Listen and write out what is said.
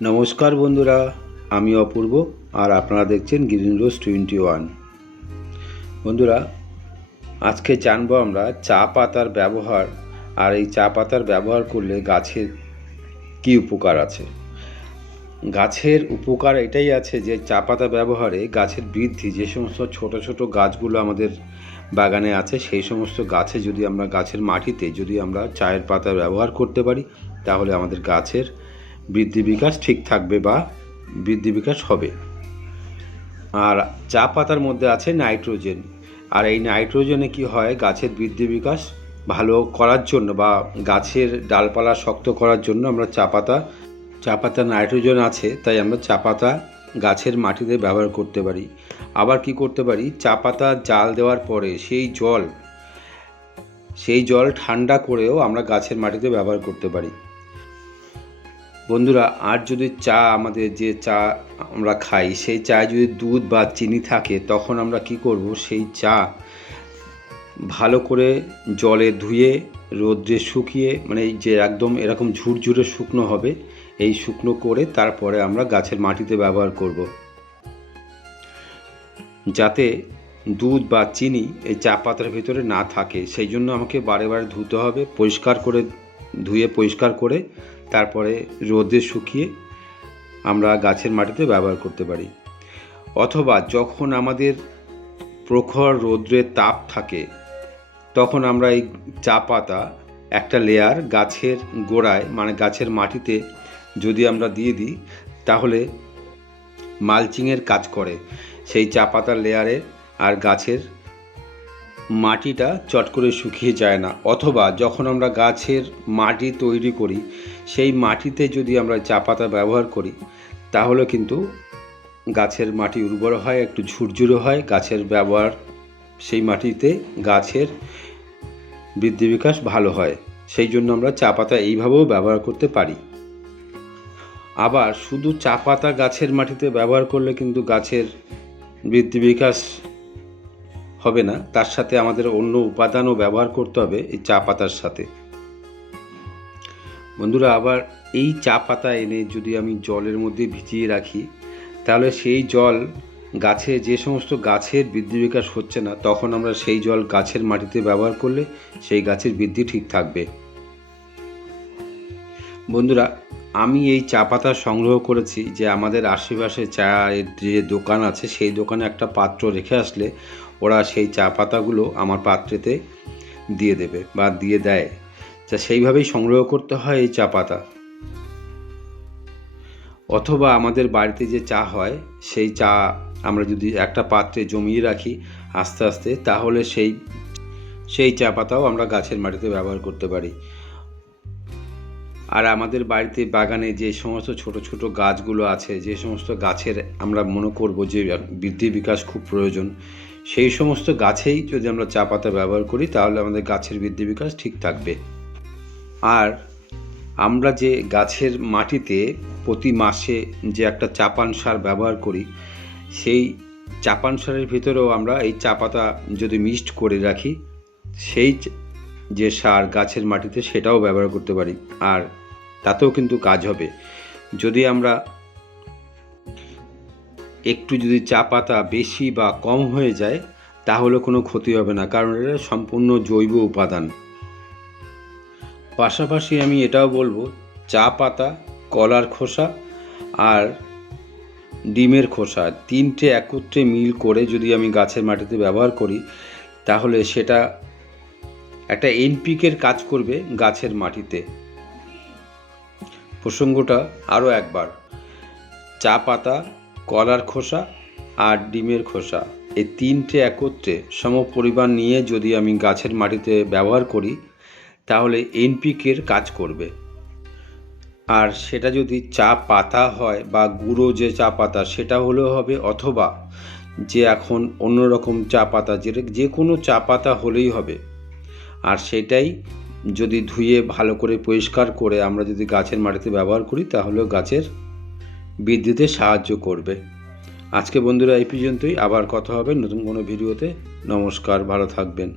নমস্কার বন্ধুরা, আমি অপূর্ব আর আপনারা দেখছেন গ্রিন রোজ 21। বন্ধুরা, আজকে জানবো আমরা চা পাতার ব্যবহার আর এই চা পাতার ব্যবহার করলে গাছের কি উপকার আছে। গাছের উপকার এটাই আছে যে চা পাতা ব্যবহারে গাছের বৃদ্ধি, যে সমস্ত ছোট ছোট গাছগুলো আমাদের বাগানে আছে সেই সমস্ত গাছে যদি আমরা গাছের মাটিতে যদি আমরা চায়ের পাতা ব্যবহার করতে পারি তাহলে আমাদের গাছের বৃদ্ধি বিকাশ ঠিক থাকবে বা বৃদ্ধি বিকাশ হবে। আর চা পাতার মধ্যে আছে নাইট্রোজেন, আর এই নাইট্রোজেনে কি হয়, গাছের বৃদ্ধি বিকাশ ভালো করার জন্য বা গাছের ডালপালা শক্ত করার জন্য আমরা চা পাতা নাইট্রোজেন আছে, তাই আমরা চা পাতা গাছের মাটিতে ব্যবহার করতে পারি। আবার কি করতে পারি, চা পাতা জাল দেওয়ার পরে সেই জল ঠান্ডা করেও আমরা গাছের মাটিতে ব্যবহার করতে পারি। বন্ধুরা, আর যদি আমাদের যে চা আমরা খাই সেই চায়ে যদি দুধ বা চিনি থাকে তখন আমরা কি করব, সেই চা ভালো করে জলে ধুয়ে রোদ্রে শুকিয়ে, মানে যে একদম এরকম ঝুরঝুরে শুকনো হবে, এই শুকনো করে তারপরে আমরা গাছের মাটিতে ব্যবহার করব, যাতে দুধ বা চিনি এই চা পাতার ভিতরে না থাকে। সেই জন্য আমাকে বারে বারে ধুতে হবে, ধুয়ে পরিষ্কার করে তারপরে রোদে শুকিয়ে আমরা গাছের মাটিতে ব্যবহার করতে পারি। অথবা যখন আমাদের প্রখর রৌদ্রের তাপ থাকে তখন আমরা এই চা পাতা একটা লেয়ার গাছের গোড়ায়, মানে গাছের মাটিতে যদি আমরা দিয়ে দিই তাহলে মালচিংয়ের কাজ করে সেই চা পাতার লেয়ারে, আর গাছের মাটিটা চট করে শুকিয়ে যায় না। অথবা যখন আমরা গাছের মাটি তৈরি করি সেই মাটিতে যদি আমরা চা পাতা ব্যবহার করি তাহলে কিন্তু গাছের মাটি উর্বর হয়, একটু ঝুরঝুরে হয়, গাছের ব্যবহার সেই মাটিতে গাছের বৃদ্ধি বিকাশ ভালো হয়। সেই জন্য আমরা চা পাতা এইভাবেও ব্যবহার করতে পারি। আবার শুধু চা পাতা গাছের মাটিতে ব্যবহার করলে কিন্তু গাছের বৃদ্ধি বিকাশ হবে না, তার সাথে আমাদের অন্য উপাদানও ব্যবহার করতে হবে এই চা পাতার সাথে। বন্ধুরা, আবার এই চা পাতা এনে যদি আমি জলের মধ্যে ভিজিয়ে রাখি তাহলে সেই জল গাছে, যে সমস্ত গাছের বৃদ্ধি বিকাশ হচ্ছে না, তখন আমরা সেই জল গাছের মাটিতে ব্যবহার করলে সেই গাছের বৃদ্ধি ঠিক থাকবে। বন্ধুরা, আমি এই চা পাতা সংগ্রহ করেছি যে আমাদের আশেপাশে চায়ের যে দোকান আছে সেই দোকানে একটা পাত্র রেখে আসলে ওরা সেই চা পাতাগুলো আমার পাত্রেতে দিয়ে দেবে বা দিয়ে দেয়। তা সেইভাবেই সংগ্রহ করতে হয় এই চা পাতা। অথবা আমাদের বাড়িতে যে চা হয় সেই চা আমরা যদি একটা পাত্রে জমিয়ে রাখি আস্তে আস্তে, তাহলে সেই চা পাতাও আমরা গাছের মাটিতে ব্যবহার করতে পারি। আর আমাদের বাড়িতে বাগানে যে সমস্ত ছোট ছোট গাছগুলো আছে, যে সমস্ত গাছের আমরা মনে করব যে বৃদ্ধি বিকাশ খুব প্রয়োজন, সেই সমস্ত গাছেই যদি আমরা চা পাতা ব্যবহার করি তাহলে আমাদের গাছের বৃদ্ধি বিকাশ ঠিক থাকবে। আর আমরা যে গাছের মাটিতে প্রতি মাসে যে একটা চাপান সার ব্যবহার করি, সেই চাপান সারের ভিতরেও আমরা এই চা পাতা যদি মিক্সড করে রাখি, সেই যে সার গাছের মাটিতে সেটাও ব্যবহার করতে পারি, আর তাতেও কিন্তু কাজ হবে। যদি আমরা একটু যদি চা পাতা বেশি বা কম হয়ে যায় তাহলে কোনো ক্ষতি হবে না, কারণ এটা সম্পূর্ণ জৈব উপাদান। পাশাপাশি আমি এটাও বলবো, চা পাতা, কলার খোসা আর ডিমের খোসা তিনটে একত্রে মিল করে যদি আমি গাছের মাটিতে ব্যবহার করি তাহলে সেটা একটা এনপিকের কাজ করবে গাছের মাটিতে। প্রসঙ্গটা আরও একবার, চা পাতা, কলার খোসা আর ডিমের খোসা এই তিনটে একত্রে সম পরিমাণ নিয়ে যদি আমি গাছের মাটিতে ব্যবহার করি তাহলে এনপিকের কাজ করবে। আর সেটা যদি চা পাতা হয় বা গুঁড়ো যে চা পাতা সেটা হলেও হবে, অথবা যে এখন অন্যরকম চা পাতা, যে কোনো চা পাতা হলেই হবে। আর সেটাই যদি ধুয়ে ভালো করে পরিষ্কার করে আমরা যদি গাছের মাটিতে ব্যবহার করি তাহলেও গাছের বৃদ্ধিতে সাহায্য করবে। আজকে বন্ধুরা এই পর্যন্তই, আবার কথা হবে নতুন কোনো ভিডিওতে। নমস্কার, ভালো থাকবেন।